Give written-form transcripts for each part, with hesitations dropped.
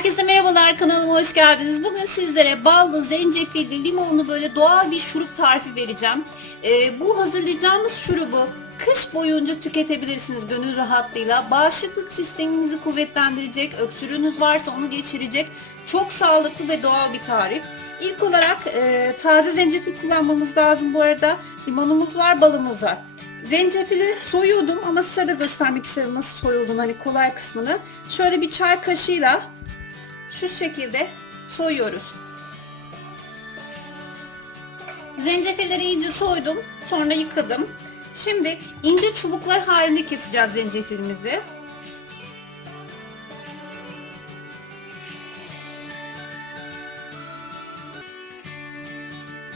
Herkese merhabalar, kanalıma hoş geldiniz. Bugün sizlere ballı, zencefilli, limonlu böyle doğal bir şurup tarifi vereceğim. Bu hazırlayacağımız şurubu kış boyunca tüketebilirsiniz gönül rahatlığıyla. Bağışıklık sisteminizi kuvvetlendirecek, öksürüğünüz varsa onu geçirecek çok sağlıklı ve doğal bir tarif. İlk olarak taze zencefil kullanmamız lazım bu arada. Limonumuz var, balımız var. Zencefili soyuyordum ama size de göstermek istedim nasıl soyulduğunu, hani kolay kısmını. Şöyle bir çay kaşığıyla şu şekilde soyuyoruz. Zencefilleri iyice soydum. Sonra yıkadım. Şimdi ince çubuklar halinde keseceğiz zencefilimizi.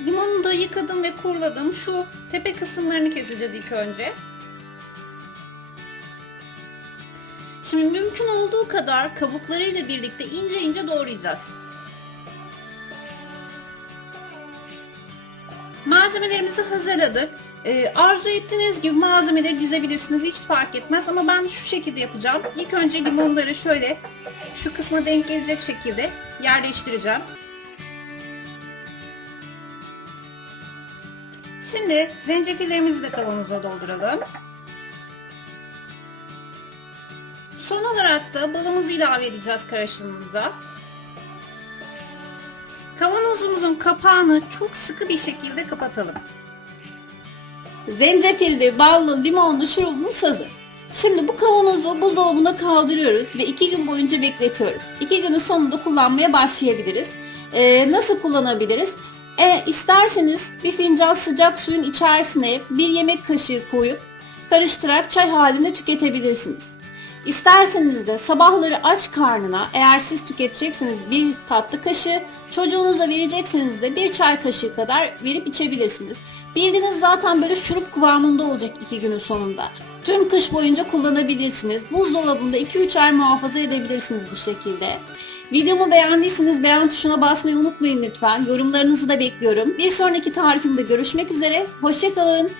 Limonu da yıkadım ve kuruladım. Şu tepe kısımlarını keseceğiz ilk önce. Şimdi mümkün olduğu kadar kabuklarıyla birlikte ince ince doğrayacağız. Malzemelerimizi hazırladık. Arzu ettiğiniz gibi malzemeleri dizebilirsiniz. Hiç fark etmez ama ben şu şekilde yapacağım. İlk önce limonları şöyle şu kısma denk gelecek şekilde yerleştireceğim. Şimdi zencefillerimizi de kavanoza dolduralım. Son olarak da balımızı ilave edeceğiz karışımımıza. Kavanozumuzun kapağını çok sıkı bir şekilde kapatalım. Zencefilli, ballı, limonlu şurubumuz hazır. Şimdi bu kavanozu buzdolabına kaldırıyoruz ve 2 gün boyunca bekletiyoruz. 2 günün sonunda kullanmaya başlayabiliriz. Nasıl kullanabiliriz? İsterseniz bir fincan sıcak suyun içerisine 1 yemek kaşığı koyup karıştırarak çay halinde tüketebilirsiniz. İsterseniz de sabahları aç karnına, eğer siz tüketecekseniz 1 tatlı kaşığı, çocuğunuza verecekseniz de 1 çay kaşığı kadar verip içebilirsiniz. Bildiğiniz zaten böyle şurup kıvamında olacak 2 günün sonunda. Tüm kış boyunca kullanabilirsiniz. Buzdolabında 2-3 ay muhafaza edebilirsiniz bu şekilde. Videomu beğendiyseniz beğen tuşuna basmayı unutmayın lütfen. Yorumlarınızı da bekliyorum. Bir sonraki tarifimde görüşmek üzere. Hoşça kalın.